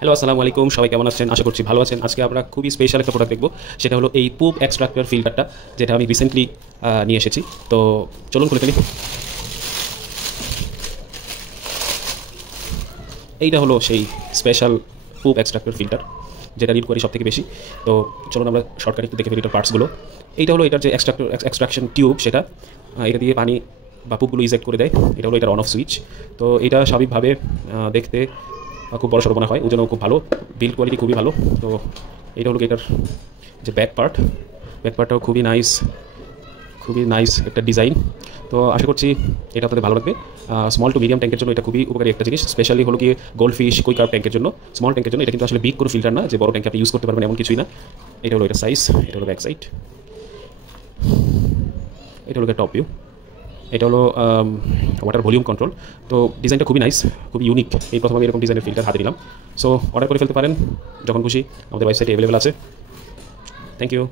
Hello, আসসালামু আলাইকুম। সবাই কেমন আছেন? আশা করছি ভালো আছেন। আজকে আমরা খুবই স্পেশাল একটা প্রোডাক্ট দেখব। সেটা হলো এই পুপ এক্সট্রাক্টর ফিল্টারটা, যেটা আমি রিসেন্টলি নিয়ে এসেছি। তো চলুন খুলে ফেলি। এইটা হলো সেই স্পেশাল পুপ এক্সট্রাক্টর ফিল্টার, যেটা নিড করি সবথেকে বেশি। তো চলুন আমরা শর্টকাট একটু দেখে ফেলি এটার পার্টসগুলো। এইটা হলো এটার যে এক্সট্রাকশন টিউব, সেটা এটা দিয়ে পানি বা পুপগুলো ইজেক্ট করে দেয়। এটা হলো এটার অন অফ সুইচ। তো এটা স্বাভাবিকভাবে দেখতে খুব বড় সড়ো মনে হয়, ওই জন্য খুব ভালো, বিল্ড কোয়ালিটি খুবই ভালো। তো এইটা হলো এটার যে ব্যাক পার্টটাও খুবই নাইস একটা ডিজাইন। তো আশা করছি এটা আপনাদের ভালো লাগবে। স্মল টু মিডিয়াম ট্যাঙ্কের জন্য এটা খুবই উপকারী একটা জিনিস, স্পেশালি হলো গিয়ে গোল্ড ফিশ, কুই কার্প ট্যাঙ্কের জন্য। স্মল ট্যাঙ্কের জন্য এটা কিন্তু আসলে বিগ কোনো ফিল্টার না যে বড় ট্যাঙ্কে আপনি ইউজ করতে পারবেন, এমন কিছুই না। এটা হলো এটা সাইজ, এটা হলো ব্যাক সাইড, এটা হলো টপ ভিউ, এটা হলো ওয়াটার ভলিউম কন্ট্রোল। তো ডিজাইনটা খুবই নাইস, খুবই ইউনিক। এই প্রথম আমি এরকম ডিজাইনের ফিল্টার হাতে নিলাম। সো অর্ডার করে ফেলতে পারেন যখন খুশি, আমাদের ওয়েবসাইটে অ্যাভেলেবেল আছে। Thank you.